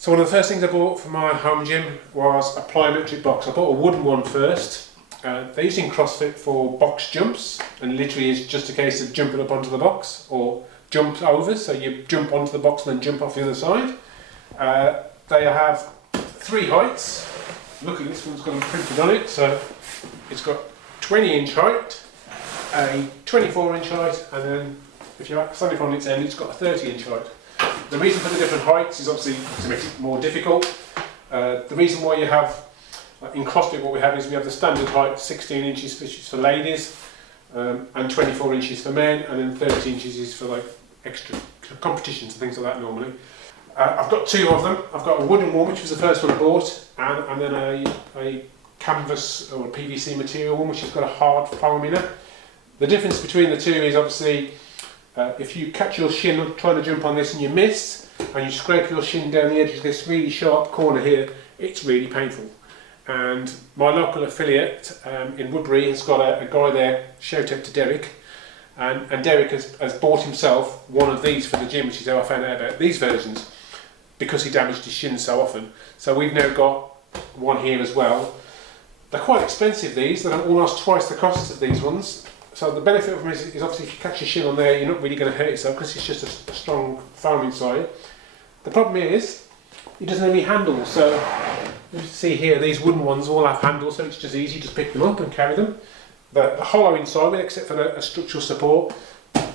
So one of the first things I bought for my home gym was a plyometric box. I bought a wooden one first. They're used in CrossFit for box jumps, and literally it's just a case of jumping up onto the box or jump over, so you jump onto the box and then jump off the other side. They have 3 heights. Look at this one's got them printed on it, so it's got 20-inch height, a 24-inch height, and then if you stand it on its end, it's got a 30-inch height. The reason for the different heights is obviously to make it more difficult. The reason why you have, in CrossFit what we have is we have the standard height 16 inches which is for ladies, and 24 inches for men, and then 30 inches is for like extra competitions and things like that normally. I've got 2 of them. I've got a wooden one, which was the first one I bought, and then a canvas or a PVC material one, which has got a hard foam in it. The difference between the two is obviously if you catch your shin trying to jump on this and you miss, and you scrape your shin down the edge of this really sharp corner here, it's really painful. And my local affiliate in Woodbury has got a guy there, shout out to Derek, and Derek has bought himself one of these for the gym, which is how I found out about these versions, because he damaged his shin so often. So we've now got one here as well. They're quite expensive, these. They're almost twice the cost of these ones. So the benefit of them is obviously if you catch your shin on there, you're not really going to hurt yourself because it's just a strong foam inside. The problem is, it doesn't have any handles. So you see here, these wooden ones all have handles, so it's just easy to pick them up and carry them. The hollow inside, except for a structural support.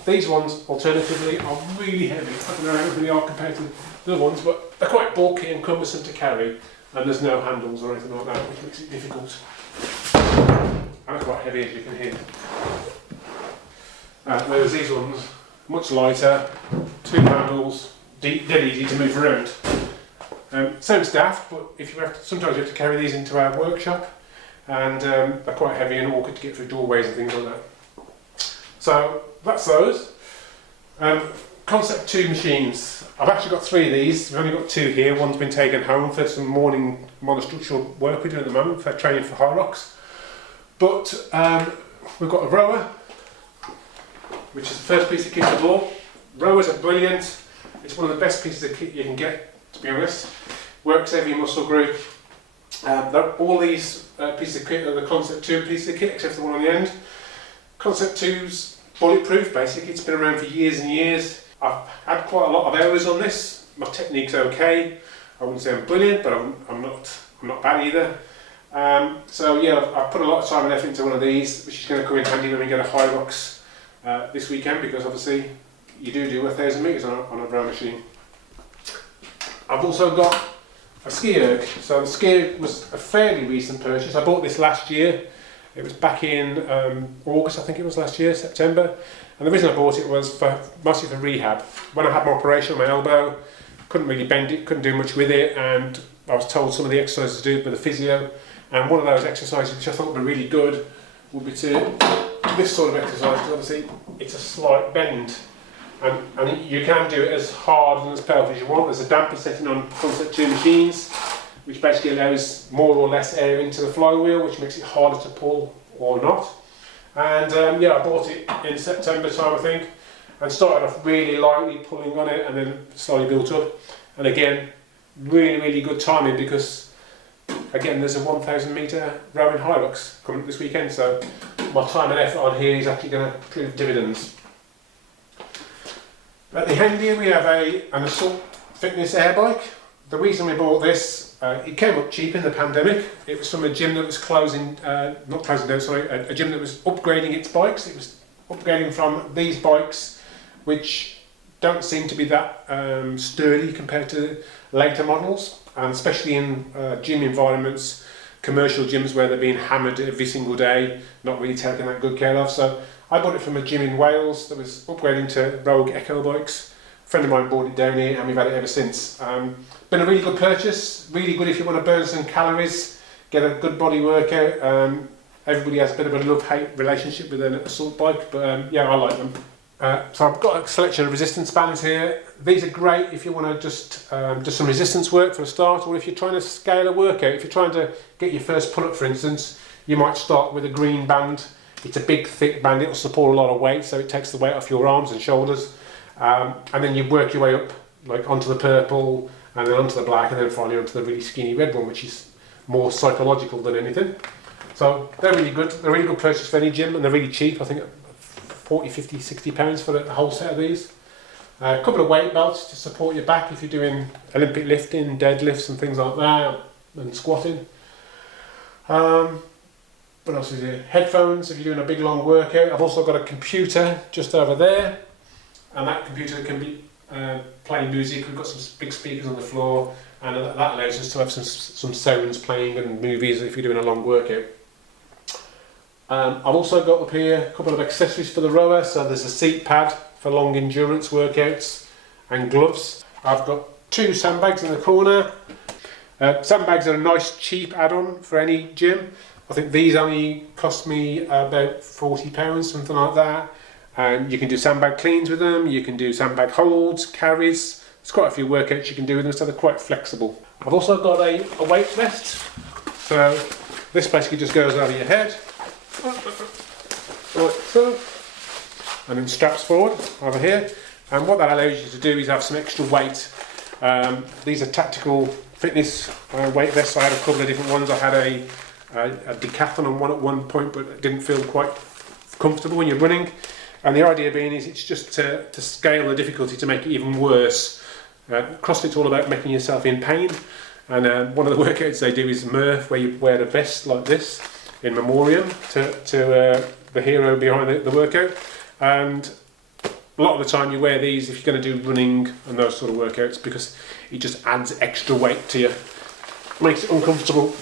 These ones, alternatively, are really heavy. I don't know how heavy they are compared to the other ones, but they're quite bulky and cumbersome to carry, and there's no handles or anything like that, which makes it difficult. And they're quite heavy, as you can hear. Whereas these ones, much lighter, 2 handles, dead easy to move around. Sounds daft, but if you have to, sometimes you have to carry these into our workshop, and they're quite heavy and awkward to get through doorways and things like that. So that's those. Concept 2 machines. I've actually got 3 of these. We've only got 2 here. One's been taken home for some morning monostructural work we're doing at the moment for training for Hyrox. But we've got a rower, which is the first piece of kit I bought. Rowers are brilliant. It's one of the best pieces of kit you can get, to be honest. Works every muscle group. All these pieces of kit are the Concept 2 piece of kit, except for the one on the end. Concept 2's bulletproof, basically. It's been around for years and years. I've had quite a lot of hours on this. My technique's okay. I wouldn't say I'm brilliant, but I'm not bad either. So yeah, I've put a lot of time and effort into one of these, which is going to come in handy when we get a Hyrox this weekend, because obviously you do 1,000 metres on a row machine. I've also got a Ski Erg. So the Ski Erg was a fairly recent purchase. I bought this last year. It was back in August, I think it was last year, September. And the reason I bought it was mostly for rehab. When I had my operation on my elbow, couldn't really bend it, couldn't do much with it, and I was told some of the exercises to do with the physio. And one of those exercises which I thought would be really good would be to this sort of exercise, because obviously it's a slight bend. And you can do it as hard and as powerful as you want. There's a damper setting on Concept 2 machines, which basically allows more or less air into the flywheel, which makes it harder to pull or not. And yeah, I bought it in September time, I think, and started off really lightly pulling on it, and then slowly built up. And again, really good timing, because again, there's a 1,000 metre rowing Hyrox coming up this weekend, so my time and effort on here is actually going to prove dividends. At the end here we have an Assault Fitness air bike. The reason we bought this, it came up cheap in the pandemic. It was from a gym that was a gym that was upgrading its bikes. It was upgrading from these bikes, which don't seem to be that sturdy compared to later models, and especially in gym environments, commercial gyms where they're being hammered every single day, not really taken that good care of. So I bought it from a gym in Wales that was upgrading to Rogue Echo bikes. A friend of mine bought it down here, and we've had it ever since. Been a really good purchase, really good if you want to burn some calories, get a good body workout. Everybody has a bit of a love-hate relationship with an assault bike, but yeah, I like them. So I've got a selection of resistance bands here. These are great if you want to just do some resistance work for a start, or if you're trying to scale a workout. If you're trying to get your first pull-up, for instance, you might start with a green band. It's a big, thick band. It'll support a lot of weight, so it takes the weight off your arms and shoulders. And then you work your way up, like onto the purple, and then onto the black, and then finally onto the really skinny red one, which is more psychological than anything. So they're really good. They're a really good purchase for any gym, and they're really cheap. I think 40, 50, 60 pounds for the whole set of these. A couple of weight belts to support your back if you're doing Olympic lifting, deadlifts and things like that, and squatting. What else is here? Headphones if you're doing a big long workout. I've also got a computer just over there, and that computer can be playing music. We've got some big speakers on the floor, and that allows us to have some sounds playing and movies if you're doing a long workout. I've also got up here a couple of accessories for the rower. So there's a seat pad for long endurance workouts and gloves. I've got 2 sandbags in the corner. Sandbags are a nice cheap add-on for any gym. I think these only cost me about £40, something like that. You can do sandbag cleans with them, you can do sandbag holds, carries. There's quite a few workouts you can do with them, so they're quite flexible. I've also got a weight vest. So this basically just goes over your head, like so, and then straps forward over here. And what that allows you to do is have some extra weight. These are tactical fitness weight vests. I had a couple of different ones. I had a decathlon one at one point, but it didn't feel quite comfortable when you're running. And the idea being is it's just to scale the difficulty to make it even worse. CrossFit's all about making yourself in pain, and one of the workouts they do is Murph, where you wear a vest like this in memoriam to the hero behind the workout. And a lot of the time you wear these if you're going to do running and those sort of workouts, because it just adds extra weight to you, makes it uncomfortable.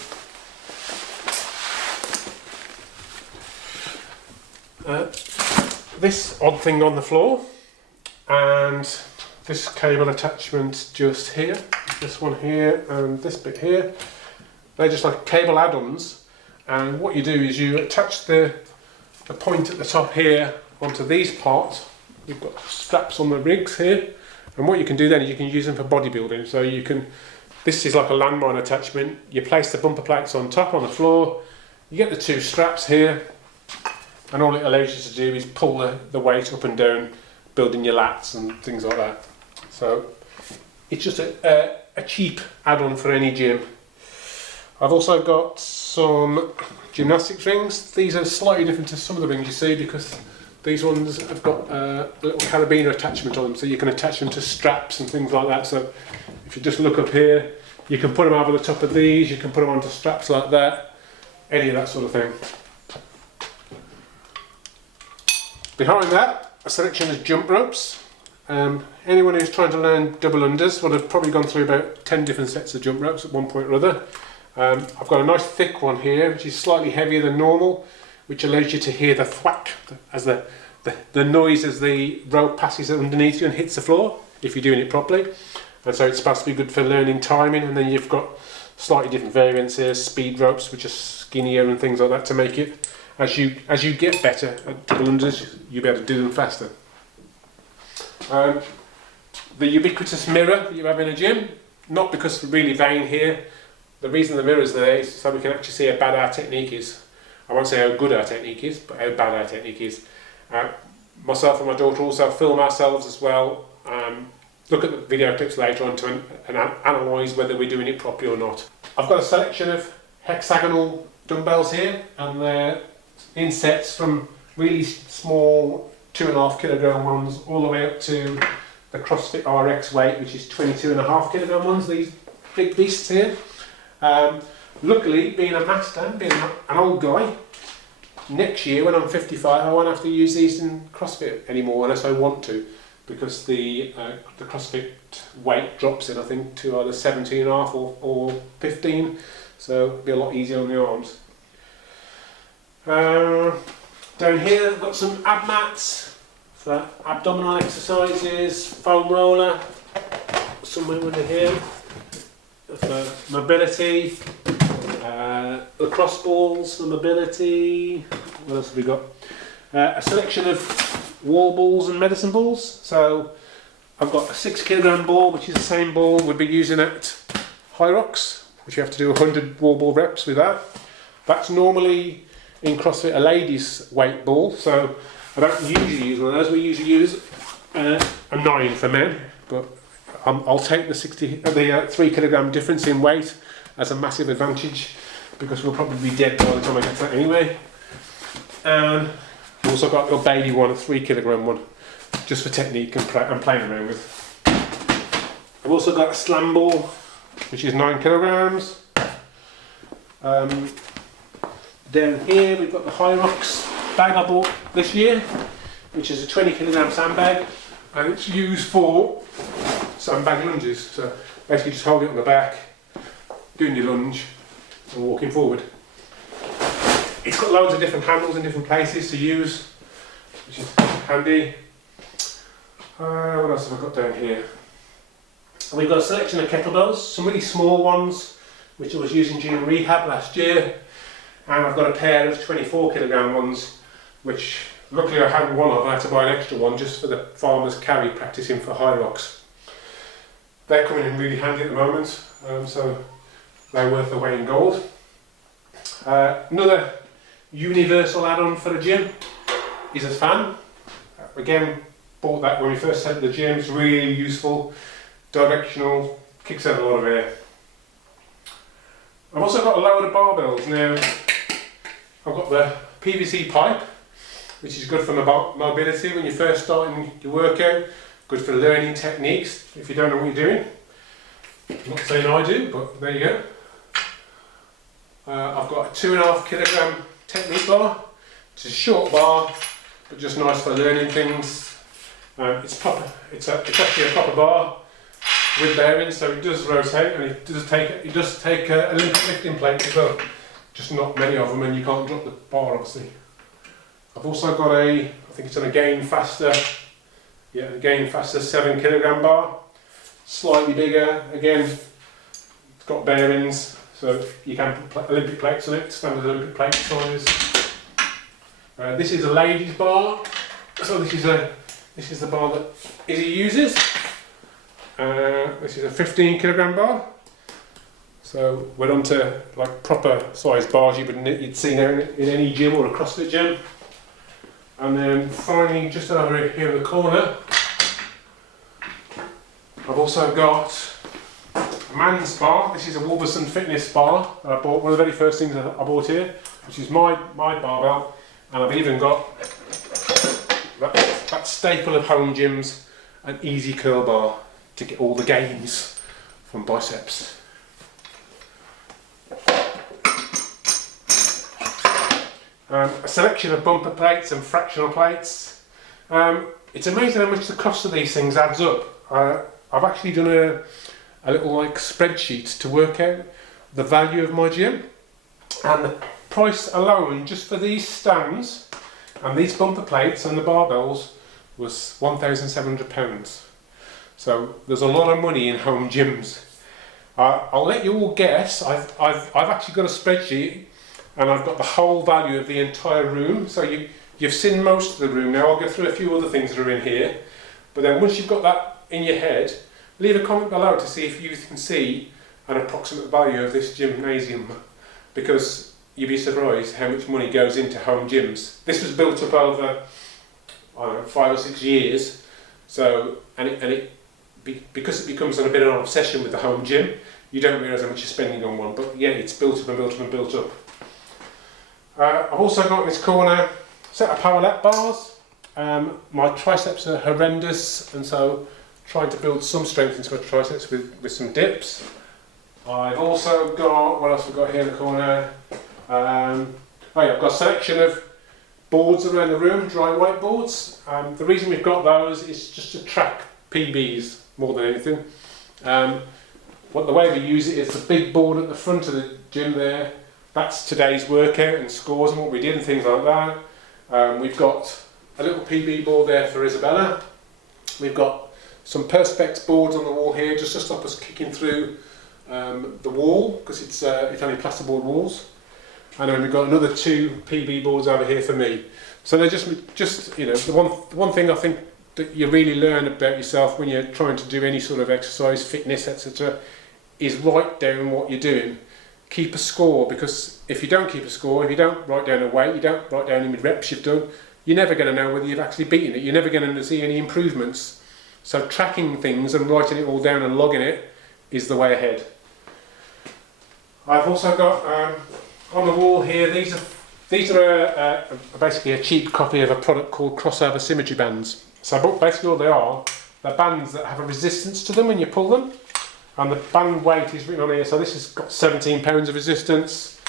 This odd thing on the floor, and this cable attachment just here, this one here and this bit here, they're just like cable add-ons. And what you do is you attach the point at the top here onto these parts. We've got straps on the rigs here, and what you can do then is you can use them for bodybuilding. So you can, this is like a landmine attachment. You place the bumper plates on top on the floor, you get the 2 straps here, and all it allows you to do is pull the weight up and down, building your lats and things like that. So it's just a cheap add-on for any gym. I've also got some gymnastics rings. These are slightly different to some of the rings you see, because these ones have got a little carabiner attachment on them, so you can attach them to straps and things like that. So if you just look up here, you can put them over the top of these, you can put them onto straps like that, any of that sort of thing. Behind that, a selection of jump ropes. Anyone who's trying to learn double unders will have probably gone through about 10 different sets of jump ropes at one point or other. I've got a nice thick one here, which is slightly heavier than normal, which allows you to hear the thwack, as the noise as the rope passes underneath you and hits the floor, if you're doing it properly. And so it's supposed to be good for learning timing. And then you've got slightly different variants here, speed ropes, which are skinnier and things like that, to make it, as you get better at double unders, you'll be able to do them faster. The ubiquitous mirror that you have in a gym, not because we're really vain here. The reason the mirror's there is so we can actually see how bad our technique is. I won't say how good our technique is, but how bad our technique is. Myself and my daughter also film ourselves as well. Look at the video clips later on to analyse whether we're doing it properly or not. I've got a selection of hexagonal dumbbells here, and they're in sets from really small 2.5 kilogram ones all the way up to the CrossFit RX weight, which is 22.5 kilogram ones, these big beasts here. Luckily, being a master, being an old guy, next year when I'm 55 I won't have to use these in CrossFit anymore unless I want to, because the CrossFit weight drops in, I think, to either 17.5 or 15, so it'll be a lot easier on the arms. Down here I've got some ab mats for abdominal exercises, foam roller, somewhere under here for mobility, lacrosse balls for mobility. What else have we got? A selection of wall balls and medicine balls. So I've got a 6 kilogram ball, which is the same ball we'd be using at Hyrox, which you have to do 100 wall ball reps with that. That's normally in CrossFit a ladies weight ball, so I don't usually use one of those. We usually use a 9 for men, but I'll take the 3 kilogram difference in weight as a massive advantage, because we'll probably be dead by the time I get to that anyway. And I've also got a baby one, a 3 kilogram one, just for technique and playing around with. I've also got a slam ball, which is 9 kilograms. Down here we've got the Hyrox bag I bought this year, which is a 20 kilogram sandbag, and it's used for sandbag lunges. So basically just hold it on the back, doing your lunge and walking forward. It's got loads of different handles in different places to use, which is handy. What else have I got down here? We've got a selection of kettlebells, some really small ones which I was using during rehab last year, and I've got a pair of 24 kilogram ones which luckily I had one of. I had to buy an extra one just for the farmer's carry practicing for Hyrox. They're coming in really handy at the moment, so they're worth their weight in gold. Another universal add-on for the gym is a fan. Again, bought that when we first set the gym. It's really useful, directional, kicks out a lot of air. I've also got a load of barbells now. I've got the PVC pipe, which is good for mobility when you're first starting your workout, good for learning techniques if you don't know what you're doing. I'm not saying I do, but there you go. I've got a 2.5 kilogram technique bar. It's a short bar, but just nice for learning things. It's proper. It's actually a proper bar with bearings, so it does rotate, and it does take a Olympic lifting plate as well. Just not many of them, and you can't drop the bar obviously. I've also got I think it's an Again Faster 7 kilogram bar, slightly bigger. Again, it's got bearings, so you can put Olympic plates on it, standard Olympic plate size. This is a ladies bar, so this is the bar that Easi uses. This is a 15 kilogram bar. So we're on to like proper size bars you'd see now in any gym or a CrossFit gym. And then finally, just over here in the corner, I've also got a man's bar. This is a Wolverson Fitness bar that I bought, one of the very first things that I bought here, which is my barbell. And I've even got that staple of home gyms, an Easi Curl Bar to get all the gains from biceps. A selection of bumper plates and fractional plates. It's amazing how much the cost of these things adds up. I've actually done a little like spreadsheet to work out the value of my gym, and the price alone just for these stands and these bumper plates and the barbells was £1,700. So there's a lot of money in home gyms. I'll let you all guess. I've actually got a spreadsheet, and I've got the whole value of the entire room. So you've seen most of the room now. I'll go through a few other things that are in here. But then once you've got that in your head, leave a comment below to see if you can see an approximate value of this gymnasium, because you'd be surprised how much money goes into home gyms. This was built up over, I don't know, 5 or 6 years. So, because it becomes a bit of an obsession with the home gym, you don't realise how much you're spending on one. But yeah, it's built up and built up and built up. I've also got in this corner a set of Paralletes bars. My triceps are horrendous, and so trying to build some strength into my triceps with some dips. I've also got, what else have we got here in the corner? I've got a selection of boards around the room, dry weight boards. The reason we've got those is just to track PBs more than anything. The way we use it is the big board at the front of the gym there. That's today's workout and scores and what we did and things like that. We've got a little PB board there for Isabella. We've got some Perspex boards on the wall here just to stop us kicking through the wall, because it's only plasterboard walls. And then we've got another 2 PB boards over here for me. So they're just you know, the one thing I think that you really learn about yourself when you're trying to do any sort of exercise, fitness, etc., is write down what you're doing. Keep a score, because if you don't keep a score, if you don't write down a weight, you don't write down how many reps you've done, you're never going to know whether you've actually beaten it. You're never going to see any improvements So tracking things and writing it all down and logging it is the way ahead. I've also got on the wall here, these are basically a cheap copy of a product called crossover symmetry bands. So basically all they are, they're bands that have a resistance to them when you pull them, and the band weight is written on here. So this has got 17 pounds of resistance,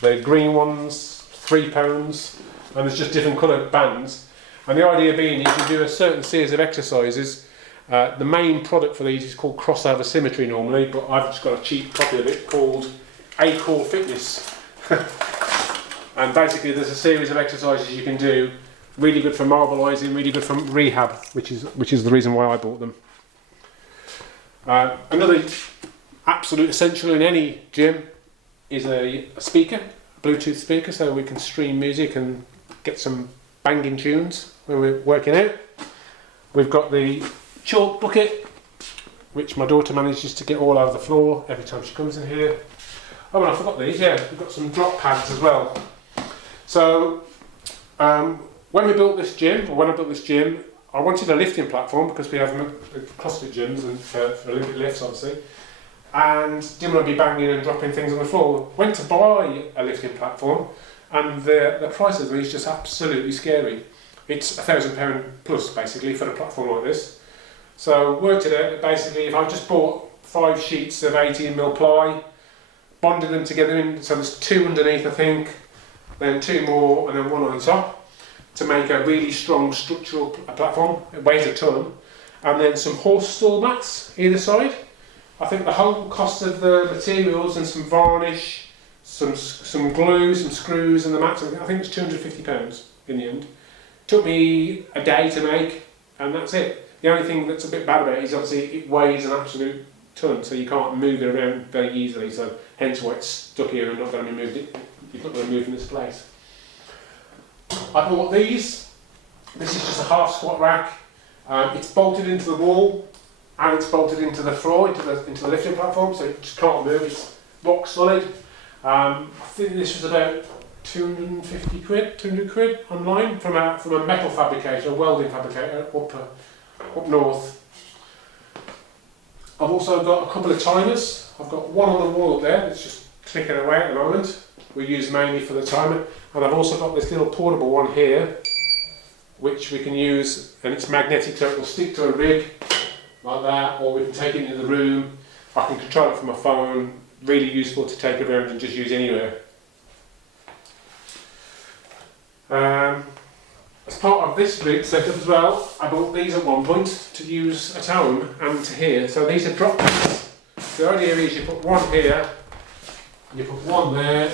the green ones 3 pounds, and there's just different coloured bands. And the idea being is you do a certain series of exercises. The main product for these is called crossover symmetry normally, but I've just got a cheap copy of it called A-Core Fitness. And basically there's a series of exercises you can do, really good for marbleising, really good for rehab, which is the reason why I bought them. Another absolute essential in any gym is a speaker, a Bluetooth speaker, so we can stream music and get some banging tunes when we're working out. We've got the chalk bucket, which my daughter manages to get all over the floor every time she comes in here. Oh, and I forgot these, yeah, we've got some drop pads as well. So, when I built this gym, I wanted a lifting platform because we have CrossFit gyms and for Olympic lifts, obviously, and didn't want to be banging and dropping things on the floor. Went to buy a lifting platform, and the price of these just absolutely scary. It's £1,000 plus basically for a platform like this. So worked it out that basically if I just bought 5 sheets of 18mm ply, bonded them together in, so there's 2 underneath I think, then 2 more and then 1 on the top to make a really strong structural platform. It weighs a ton, and then some horse stall mats either side. I think the whole cost of the materials and some varnish, some glue, some screws and the mats, I think it's £250 in the end. Took me a day to make, and that's it. The only thing that's a bit bad about it is obviously it weighs an absolute ton, so you can't move it around very easily, so hence why it's stuck here and not going to be moved. It's not going to move from this place. I bought these. This is just a half squat rack. It's bolted into the wall and it's bolted into the floor, into the lifting platform, so it just can't move. It's rock solid. I think this was about 250 quid, 200 quid online from a metal fabricator, a welding fabricator up north. I've also got a couple of timers. I've got one on the wall up there that's just clicking away at the moment. We use mainly for the timer, and I've also got this little portable one here which we can use, and it's magnetic so it will stick to a rig like that, or we can take it into the room. I can control it from my phone, really useful to take around and just use anywhere. As part of this rig setup as well, I bought these at one point to use at home and to here. So these are drop pads. The idea is you put one here, you put one there,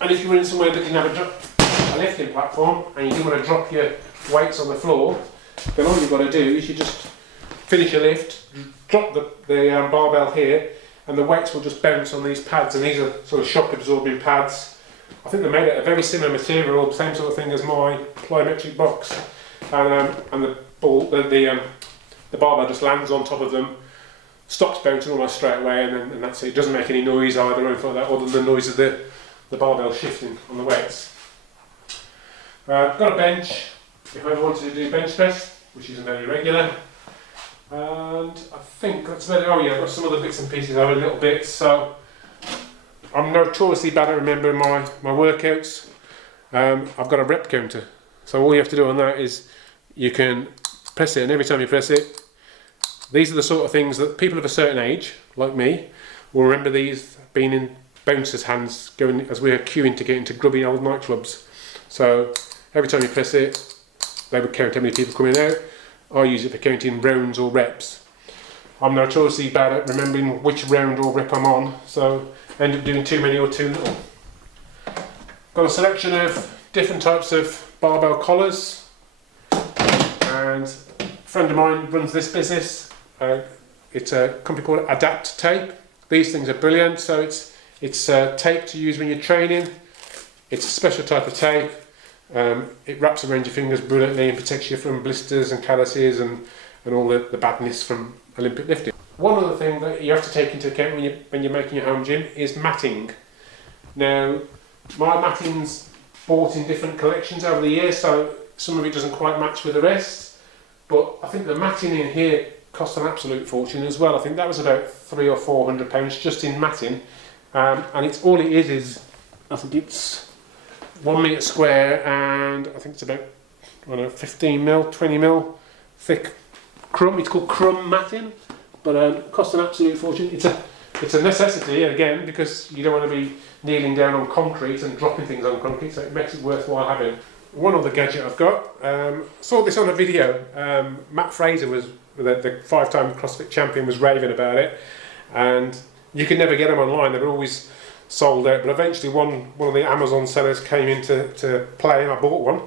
and if you were in somewhere that didn't have a lifting platform and you didn't want to drop your weights on the floor, then all you've got to do is you just finish your lift, drop the barbell here, and the weights will just bounce on these pads, and these are sort of shock absorbing pads. I think they're made out of very similar material, same sort of thing as my Plyometric box, and the barbell just lands on top of them, stops bouncing almost straight away, and that's it. It doesn't make any noise either or anything like that, other than the noise of the barbell shifting on the weights. I've got a bench if I ever wanted to do bench press, which isn't very regular, and I think that's about it. Oh yeah, I've got some other bits and pieces over little bits, so I'm notoriously bad at remembering my workouts. I've got a rep counter, so all you have to do on that is you can press it, and every time you press it, these are the sort of things that people of a certain age, like me, will remember these being in bouncers' hands going as we're queuing to get into grubby old nightclubs. So every time you press it, they would count how many people coming out. I use it for counting rounds or reps. I'm notoriously bad at remembering which round or rep I'm on, so I end up doing too many or too little. Got a selection of different types of barbell collars, and a friend of mine runs this business. It's a company called Adapt Tape. These things are brilliant. So it's tape to use when you're training. It's a special type of tape. It wraps around your fingers brilliantly and protects you from blisters and calluses and all the badness from Olympic lifting. One other thing that you have to take into account when you're making your home gym is matting. Now, my matting's bought in different collections over the years, so some of it doesn't quite match with the rest. but I think the matting in here cost an absolute fortune as well. I think that was about £300 or £400 just in matting, and it's all it is I think it's 1 metre square, and I think it's about, I don't know, 15mm, 20mm thick crumb. It's called crumb matting, but it costs an absolute fortune. It's a necessity, again, because you don't want to be kneeling down on concrete and dropping things on concrete, so it makes it worthwhile having. One other gadget I've got, saw this on a video. Matt Fraser, was the 5-time CrossFit champion, was raving about it, and you could never get them online. They were always sold out, but eventually one of the Amazon sellers came into play, and I bought one.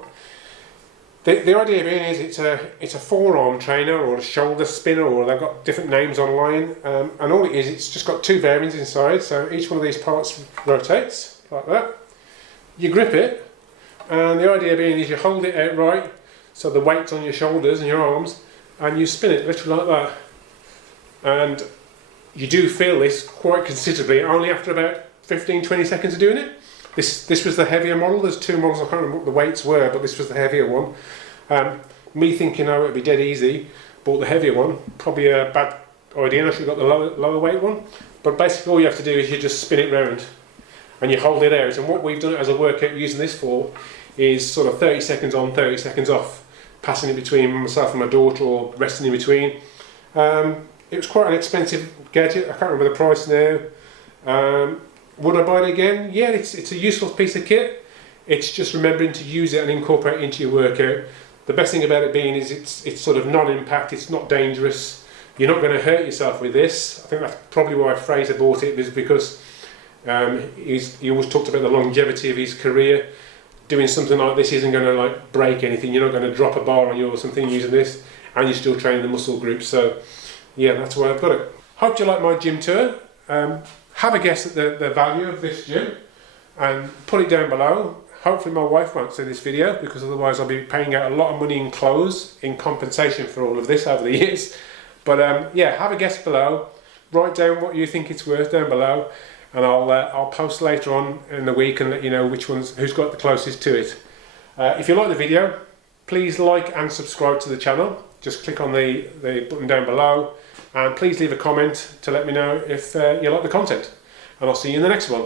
The idea being is it's a forearm trainer or a shoulder spinner, or they've got different names online, and all it is, it's just got 2 bearings inside, so each one of these parts rotates like that. You grip it, and the idea being is you hold it outright so the weight's on your shoulders and your arms, and you spin it literally like that. And you do feel this quite considerably only after about 15-20 seconds of doing it. This was the heavier model. There's 2 models, I can't remember what the weights were, but this was the heavier one. Me thinking, oh, it'd be dead easy, bought the heavier one. Probably a bad idea, and I should have got the lower weight one. But basically all you have to do is you just spin it round and you hold it out. And what we've done as a workout using this for is sort of 30 seconds on, 30 seconds off, passing in between myself and my daughter, or resting in between. It was quite an expensive gadget. I can't remember the price now. Would I buy it again? Yeah, it's a useful piece of kit. It's just remembering to use it and incorporate it into your workout. The best thing about it being is it's sort of non-impact, it's not dangerous. You're not going to hurt yourself with this. I think that's probably why Fraser bought it, is because he always talked about the longevity of his career. Doing something like this isn't going to like break anything. You're not going to drop a bar on you or something using this, and you're still training the muscle groups. So yeah, that's why I've got it. Hope you like my gym tour. Have a guess at the value of this gym and put it down below. Hopefully my wife won't see this video, because otherwise I'll be paying out a lot of money in clothes in compensation for all of this over the years. But yeah, have a guess below. Write down what you think it's worth down below, and I'll post later on in the week and let you know who's got the closest to it. If you like the video, please like and subscribe to the channel. Just click on the button down below, and please leave a comment to let me know if you like the content, and I'll see you in the next one.